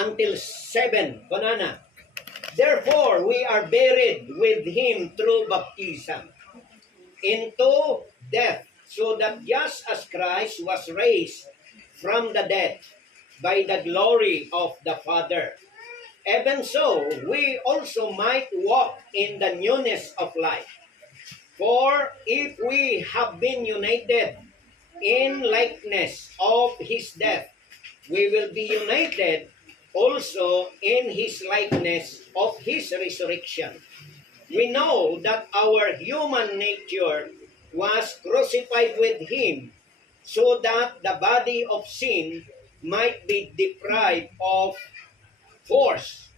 until 7. Kunana. Therefore, we are buried with him through baptism into death, so that just as Christ was raised from the dead by the glory of the Father, even so we also might walk in the newness of life. For if we have been united in likeness of his death, we will be united also in his likeness of his resurrection. We know that our human nature was crucified with him so that the body of sin might be deprived of force,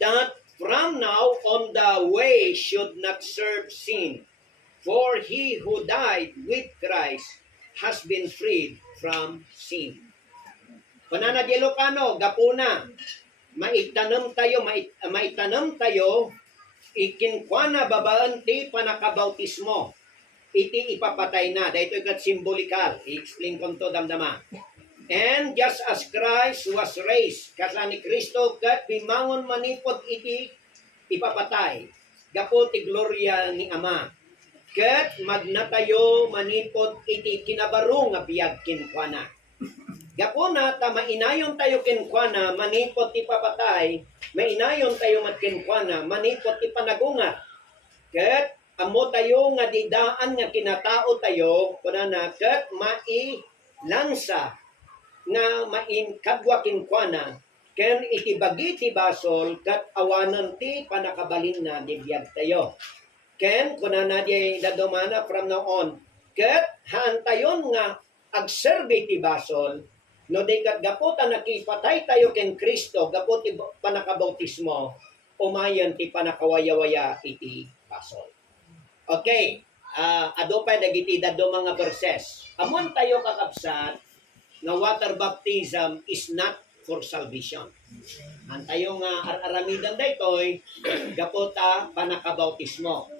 that from now on the way should not serve sin. For he who died with Christ has been freed from sin. Panana di Ilocano, gapuna, maitanam tayo, ikinkwana babaan ti panakabautismo, iti ipapatay na. Dahito ikat simbolikal, i-explain ko to damdama. And just as Christ was raised, kasa ni Kristo, kat bimangon manipot iti ipapatay, gapo ti gloria ni Ama. Kat magnatayo manipot iti kinabarong nga biyag kinkwana. Gapuna ta mainayon tayo kinkwana manipot ti papatay, mainayon tayo matkinkwana manipot ti panagunga. Ket amo tayo nga didaan nga kinatao tayo kunana ket mailansa nga mainkadwa kinkwana ken itibagi ti basol ket awanan ti panakabalin na di biag tayo. Ken kunana di dadumana from now on ket haan tayon nga agserbi ti basol. No di kat gaputa nakipatay tayo ken Kristo, gapot ti panakabautismo, umayan ti panakawaya-waya iti basol. Okay, ado pa dagiti daddo mga verses. Amon tayo kakabsat na water baptism is not for salvation. Ang tayo nga aramidan daytoy gapota panakabautismo.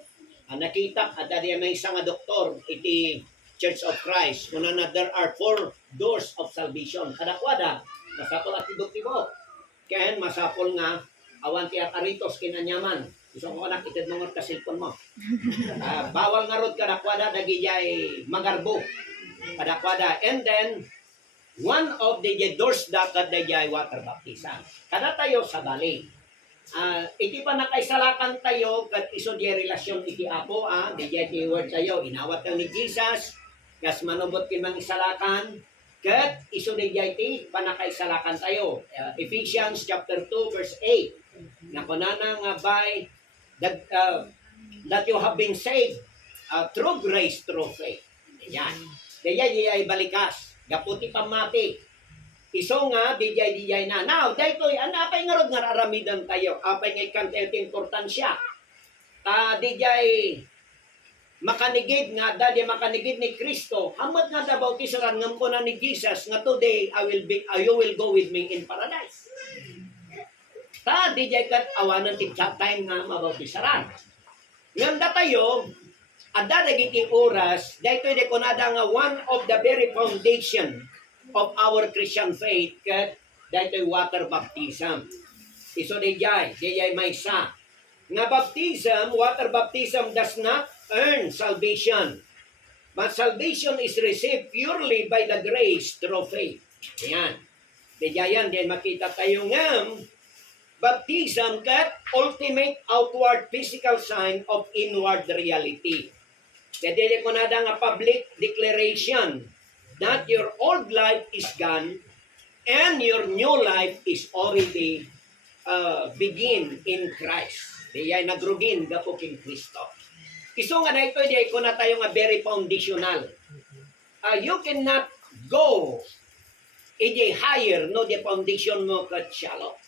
Nakita ada diya may isang doktor iti Church of Christ. Kuna na there are 4 doors of salvation. Kadakwada, masapol at tidok-tibok. Kaya masapol nga, awan ti aritos kinanyaman. Gusto ko anak, itid mga kasilpon mo. Bawal nga rod kadakwada, dagiyay magarbo. Kadakwada. And then, one of the doors dapat dagiyay water baptism. Kada tayo sa bali. Iti pa nakaisalakan tayo, kat iso di relasyon iti apo, di di word tayo, inawat kang ni Jesus, kas manubot kin mang isalakan, kat iso di ti panakaisalakan tayo. Ephesians chapter 2 verse 8, na kunana nga by that you have been saved through grace, through faith. Yan. Kaya di ay balikas, gaputi pamati. Iso nga, dijay na. Now, daytoy, apay nga rod nga raramidan tayo. Apay nga ikantay importansya. Dijay makanigid nga, dadi makanigid ni Kristo. Hamad nga da bautisaran ngam ko na ni Jesus nga today you will go with me in paradise. Dijay kat awanan ti time nga mabautisaran. Ngam da tayo, adda dagiti oras, daytoy de kunada nga one of the very foundation of our Christian faith ket daytoy water baptism. Iso dijay may sa nga baptism, water baptism does not earn salvation. But salvation is received purely by the grace through faith. Ayan. Diyan din makita tayo nga baptism ket ultimate outward physical sign of inward reality. Dede ko na nga public declaration that your old life is gone and your new life is already begin in Christ. Diyay nagrugin gapo king Kristo. Iso nga na ito, diyay ko na tayo nga very foundational. You cannot go higher no the foundation mo kat shallow.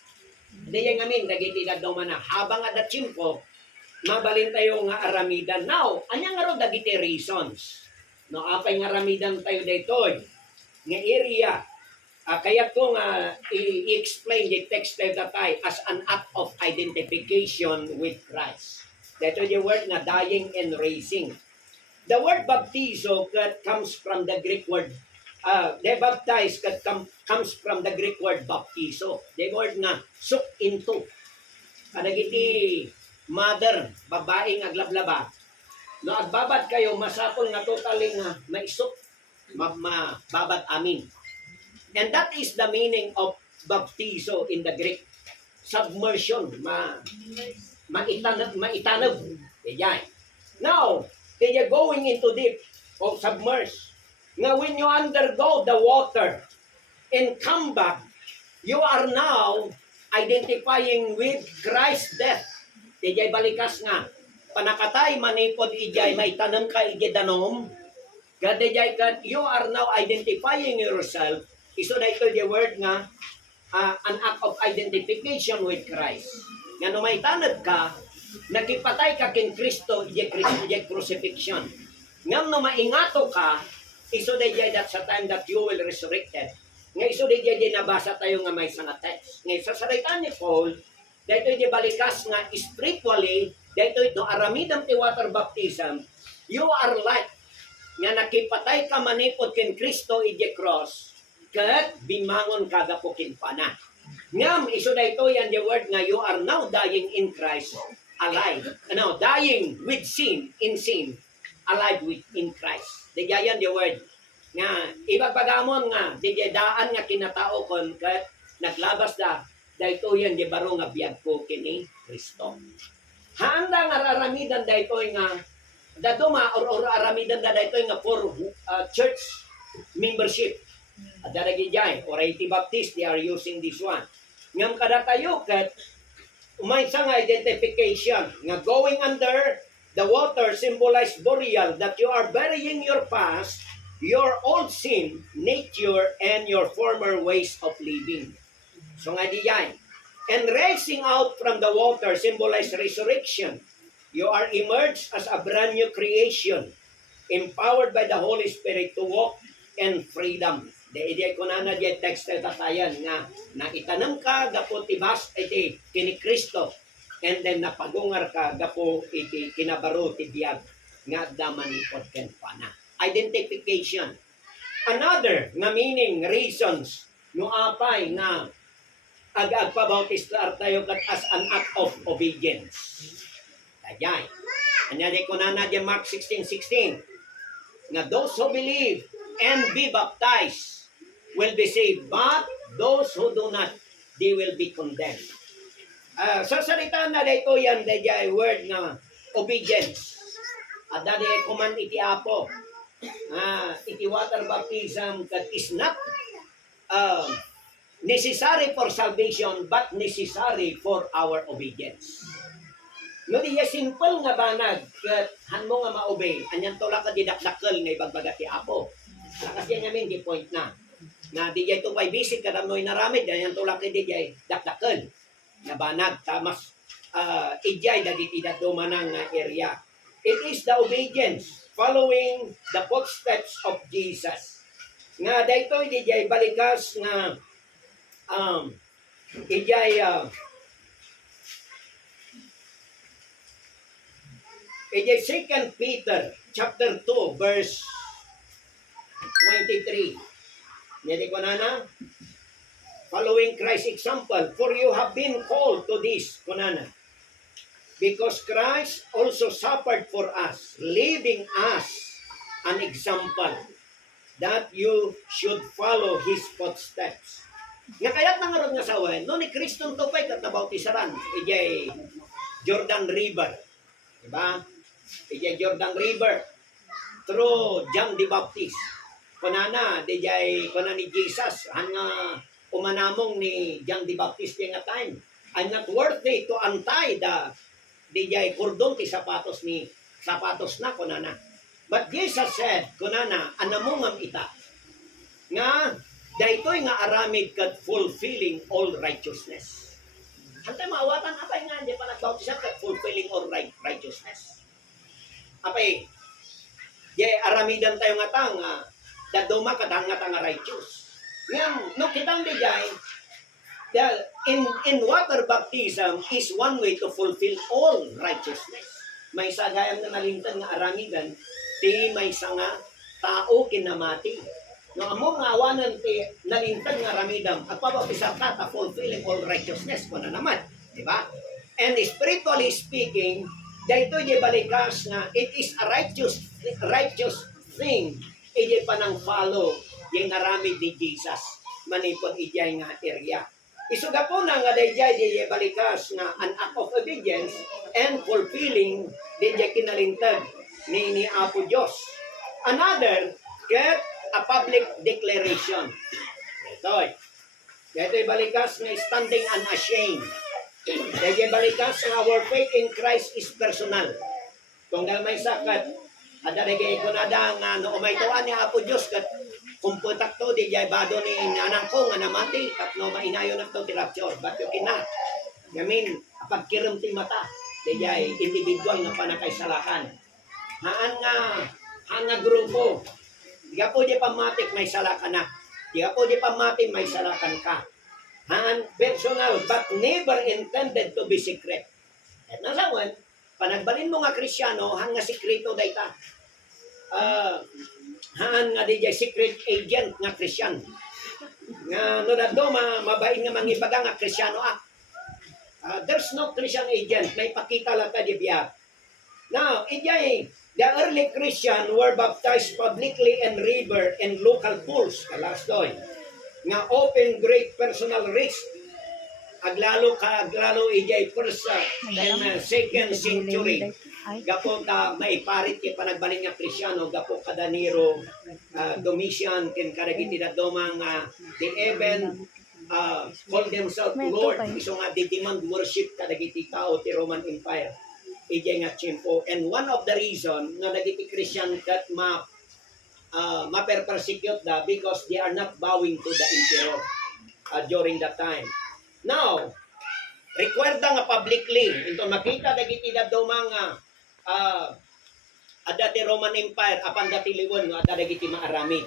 Diyay ngamin, dagiti na domana. Habang ada chimpo, mabalin tayo nga aramidan. Now, anya nga ro dagiti reasons. No, apay nga ramidan tayo daytoy nga area. Kaya ko nga i-explain the text tayo datay as an act of identification with Christ. Dito yung word nga dying and raising. The word baptizo that comes from the Greek word they baptize comes from the Greek word baptizo. The word nga suk into. Kadagiti mother, babaeng aglablaba. No agbabad kayo, masapol nga totally nga maisok, mababad amin. And that is the meaning of baptizo in the Greek. Submersion, maitanab. Yan. Now, they are going into deep or submerged. Now, when you undergo the water and come back, you are now identifying with Christ's death. Ijay balikas nga. Panakatay manipod ijay may tanam ka ijay danom. Gadijay ka, you are now identifying yourself. Iso na ito the word nga, an act of identification with Christ. Nga no may tanad ka, nakipatay ka kin Kristo, ijay crucifixion. Nga no maingato ka, iso na that's the time that you will resurrected. Nga iso di nabasa tayo nga may nga text. Nga sa salitan ni Paul, dito di balikas nga spiritually, dito no aramidam ti water baptism, you are like nga nakipatay ka manipod ken Kristo ije cross, ket bimangon ka gapo ken pana. Ngam iso dito yan the word nga you are now dying in Christ, alive. No, dying with sin, in sin, alive with in Christ. Diyan the word nga ibagpagamon nga daan nga kinatao kon ket naglabas da dayto yan di baro nga biag ko kini Kristo. Handa nga aramidan dayto nga daduma or aramidan da dayto nga for church membership. At daragi jay or IT Baptist they are using this one. Ngam kada tayo ket may nga identification nga going under the water symbolize burial, that you are burying your past, your old sin, nature, and your former ways of living. So nga diyan. And rising out from the water symbolize resurrection. You are emerged as a brand new creation, empowered by the Holy Spirit to walk in freedom. The idea ko na diyan text na tatayan nga naitanam ka gapo tibas iti kini Kristo, and then napagungar ka gapo iti kinabaro ti biag nga daman ipod ken pana. Identification. Another nga meaning, reasons, no apay nga agpabautistar tayo kat as an act of obedience. Kajay. Anya di ko na Mark 16:16. Nga those who believe and be baptized will be saved, but those who do not, they will be condemned. Sa salita na dito yan, dayay word nga obedience. At dali command iti apo. Iti water baptism that is not necessary for salvation but necessary for our obedience. No diya simple nga banag ket hanmo nga maobey anyan to la ka didakdakkel nga ibagbaga ti apo. Kasi namin di point na. Na diya to by basic kada moy naramid anyan to la ka diya dakdakkel nga banag tamas ijay dagiti dadto manang area. It is the obedience following the footsteps of Jesus. Nga daytoy dijay balikas nga ijay 2 Peter chapter 2 verse 23. Nedi ko na following Christ's example, for you have been called to this kunana. Because Christ also suffered for us, leaving us an example that you should follow His footsteps. Nga kaya't nangarod nga sawan, no ni Kristong tupay kat nabautisaran, ijay Jordan River. Diba? Ijay Jordan River through John the Baptist. Kunana, ijay kunani Jesus, hanga umanamong ni John the Baptist nga time. I'm not worthy to untie the dijay kordon ti sapatos na kunana. But Jesus said kunana anamongam ita nga daytoy nga aramid kat fulfilling all righteousness. Hantay maawatan apay nga di pa nagbautisan kat fulfilling all righteousness. Apay di aramidan tayo nga tang daduma kadang nga righteous. Ngam no kitang dijay in water baptism is one way to fulfill all righteousness. May sagayang na nalingtan nga aramigan, ti may nga tao kinamati. No amo nga awanan ti nalintag nga ramidam at pabapisa ka ta fulfilling all righteousness ko na naman, di ba? And spiritually speaking, dahito di balikas nga it is a righteous thing ije panang follow yung naramid ni Jesus manipon ijay nga area. Isuga po na nga dayjay di balikas nga an act of obedience and fulfilling di kinalintag ni Apo Diyos. Another, get a public declaration. Ito'y balikas nga standing unashamed. Ito'y balikas nga our faith in Christ is personal. Tunggal may sakat, ada nagay ko na da nga no may tuan ni Apo Diyos kat kumputak to di jay bado ni anang ko nga namati tapno mainayo na to ti rapture but you cannot. I mean, pagkiram ti mata di jay individual nga panakaisalakan. Haan nga grupo. Di ka po di pamatik may salakan na. Di ka po di pamatik may salakan ka. Haan personal but never intended to be secret. At nasawan, panagbalin mo nga Krisyano, haan nga sikreto day ta. Haan nga di jay secret agent nga Krisyan. Nga no na do, mabain nga mangibaga nga Krisyano there's no Christian agent. May pakita lang ta di biya. Now, ijay, the early Christian were baptized publicly in river and local pools. Kalastoy. Nga open great personal risk. Aglalo ijay first and second century. Gapo ta maiparit ti panagbalin nga Krisyano gapo kada Nero Domitian ken kadagiti dadomang the even call themselves Lord. Iso nga di demand worship kadagiti tao ti Roman Empire. Ijay nga tiyempo. And one of the reason nga nagiti Christian that ma-persecute da because they are not bowing to the emperor during that time. Now, recuerda nga publicly, ito makita dagiti dadto mga adati Roman Empire apan dati liwon nga dagiti maarami.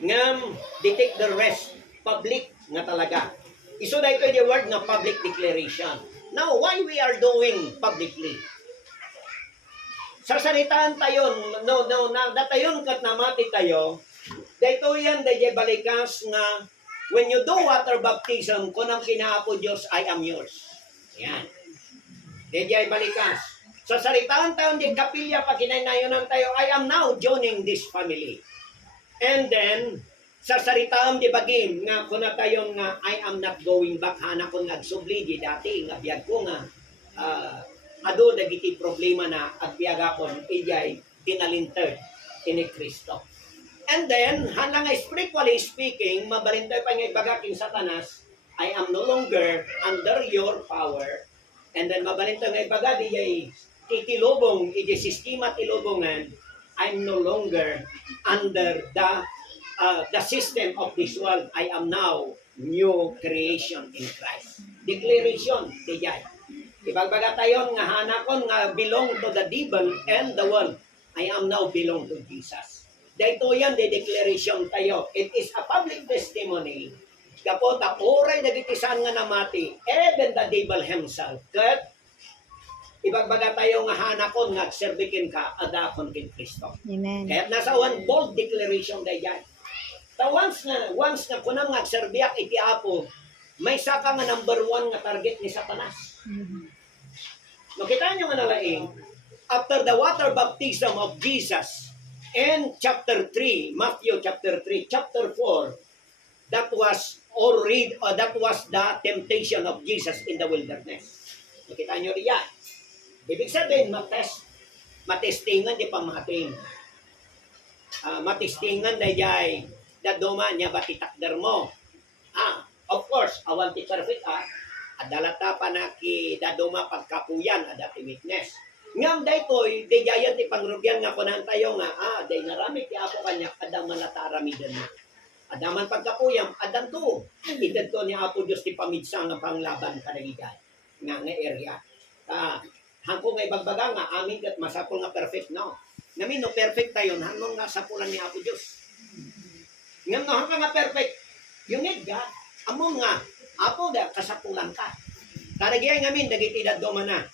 Ngam they take the rest public nga talaga. Iso da ito the word nga public declaration. Now, why we are doing publicly? Sasalitaan tayo, datayon kat namati tayo, dahito yan, dahil balikas nga, when you do water baptism, kunang kinaapo Diyos, I am yours. Yan. Dahil balikas. Sasalitaan tayo, di kapilya, pag kinaynayonan tayo, I am now joining this family. And then, sasalitaan di bagim, nga kuna tayo nga, I am not going back, hana ko nagsubli, di dati, nga biyag ko nga, ado dagiti problema na agpiagakon ijay tinalinterd ini Kristo. And then, halang spiritually speaking, mabalintay pa nga ibagaking Satanas, I am no longer under your power. And then, mabalintay nga ibaga, ijay titilobong, ijay sistema tilobongan, I'm no longer under the system of this world. I am now new creation in Christ. Declaration, ijay. Ibagbaga tayo nga hanakon nga belong to the devil and the world. I am now belong to Jesus. Dahito yan, the declaration tayo. It is a public testimony. Kapot, oray nagitisan nga namati, even the devil himself. Kat, ibagbaga tayo nga hanakon nga serbikin ka, adakon kin Kristo. Amen. Kaya nasa one bold declaration na yan. Once nga kunang nga serbiak iti Apo, may saka nga number 1 nga target ni Satanas. Makita nyo nga nalaing, after the water baptism of Jesus in chapter 3, Matthew chapter 3, chapter 4, that was the temptation of Jesus in the wilderness. Makita nyo riyan. Ibig sabihin, matestingan di pamating. Matestingan na jay, daduma niya batitakder mo. Of course, awan ti perfect adalata pa na ki daduma pagkapuyan adati witness. Ngam daytoy dejayan ti pangrugyan nga kunan tayo nga day narami ti ako kanya adang manata aramidan na. Adaman pagkapuyam adan to. Idadto ni Apo Dios ti pamidsa nga panglaban kadagigay nga area. Hangko nga ibagbaga nga amin kat masapol nga perfect no. Ngamin no perfect tayo hanggang nga sapulan ni Apo Dios. Ngam no hanggang nga perfect. You need God. Among nga Apo da kasapulan ka. Karagyan ngamin dagiti dadto man na.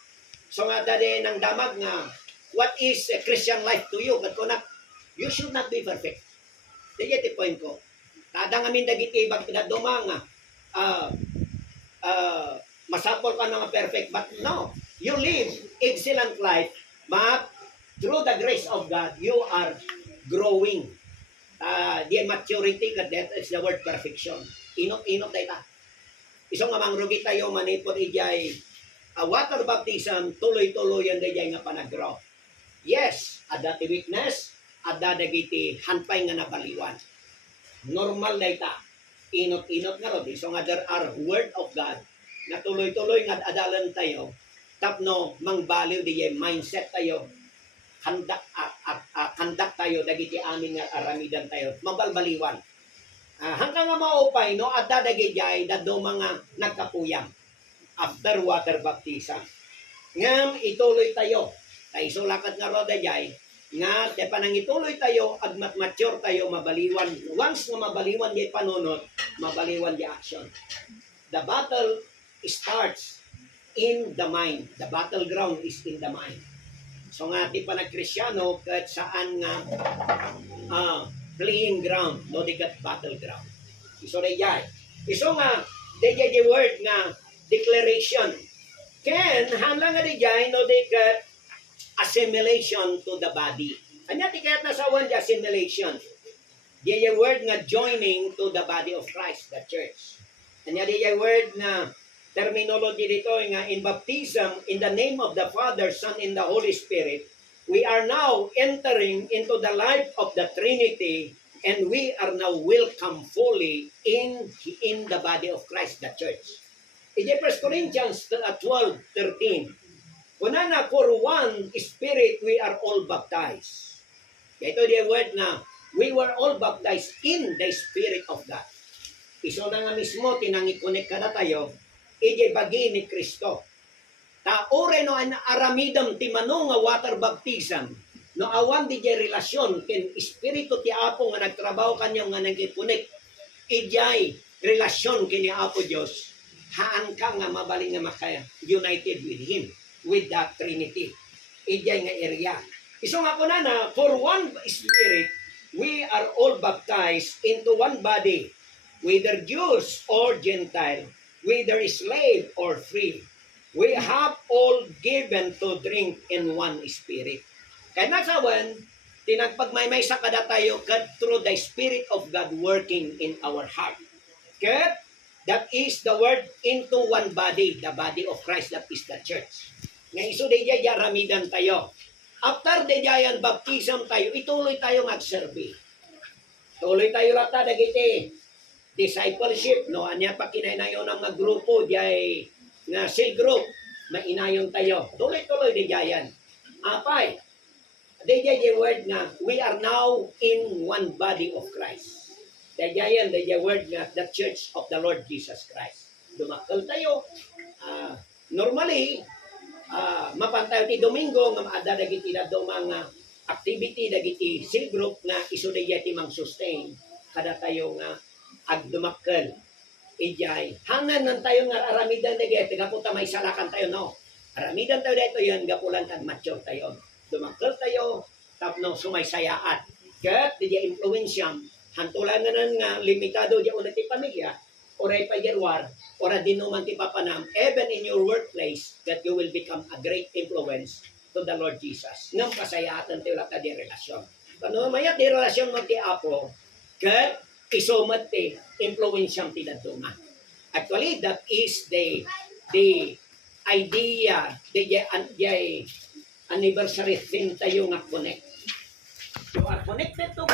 So nga dali nang damag nga what is a Christian life to you? Kat kunak you should not be perfect. Dili ti point ko. Tada ngamin dagiti ibag na dumanga. Masapol ka na nga perfect, but no. You live excellent life, but through the grace of God, you are growing. The maturity, that is the word perfection. Inot na ita. Isang nga mangrugi tayo, manipot ijay, water baptism, tuloy-tuloy yan dayay nga panag-grow. Yes, ada ti weakness, ada dagiti hanpay nga nabaliwan. Normal na ita. Inot-inot nga ron. So nga there are word of God na tuloy-tuloy nga adalan tayo, tapno mangbaliw di mindset tayo, kandak tayo, dagiti amin nga aramidan tayo, mabalbaliwan. Hanggang nga maupay, no, at dadagijay, dado mga nagkapuyang after water baptism. Ngam, ituloy tayo. Tayo sulakat nga roda jay, nga, te panang ituloy tayo, ag mature tayo, mabaliwan. Once nga mabaliwan jay panunot, mabaliwan jay action. The battle starts in the mind. The battleground is in the mind. So nga, di pa nag-Krisyano, kahit saan nga playing ground, no, di kat battleground. So na jay. So nga, di jay the word nga declaration. Ken, hanlang nga di jay, no, di kat assimilation to the body. Anya ti kahit nasawan di assimilation. Di jay word nga joining to the body of Christ, the church. Anya di jay word nga terminology dito nga in baptism, in the name of the Father, Son, and the Holy Spirit, we are now entering into the life of the Trinity, and we are now welcome fully in the body of Christ, the church. In 1 Corinthians 12:13, kunana, for one Spirit we are all baptized. Ito the word na, we were all baptized in the Spirit of God. Iso na nga mismo, tinangikunik ka na tayo, ije bagi ni Kristo. Ta ore no an aramidam ti mano nga water baptism, no awan di relasyon ken espiritu ti Apo nga nagtrabaho kanya nga nagikunik, ijay relasyon kini Apo Dios, haan ka nga mabaling nga makaya united with Him, with the Trinity. Ijay nga area. Iso nga ko na, for one Spirit, we are all baptized into one body, whether Jews or Gentile, whether slave or free. We have all given to drink in one Spirit. Kaya nasawan, tinagpagmaymay sa kada tayo through the Spirit of God working in our heart. Kaya that is the word into one body, the body of Christ, that is the church. Nga iso de jaya ramidan tayo. After de jayan baptism tayo, ituloy tayo mag-serve. Tuloy tayo rata dagiti discipleship, no? Anya pa kinahinayon ng mga grupo, jay nga cell group, mainayon tayo. Tuloy-tuloy di jayan. Apay, di jay word nga, we are now in one body of Christ. Di jayan, di jay word nga, the church of the Lord Jesus Christ. Dumakal tayo. Normally, mapantayo ti Domingo, nga ada dagiti na mga activity, dagiti cell group nga iso di ti mang sustain. Kada tayo nga agdumakkel ijay hangnan nan tayo nga aramidan dagiti gaputa may salakan tayo, no, aramidan tayo dito yan gapulan kag mature tayo, dumakkel tayo tapno sumaysayaat ket di influensyam hantulan na nga limitado di una ti pamilya oray pa yerwar ora dinuman ti papanam, even in your workplace, that you will become a great influence to the Lord Jesus. Ngam kasayaatan tayo lata di relasyon kano mayat di relasyon mo ti Apo ket isumat ti influensyam ti daduma. Actually, that is the idea, the anniversary thing tayo nga connect. You are connected to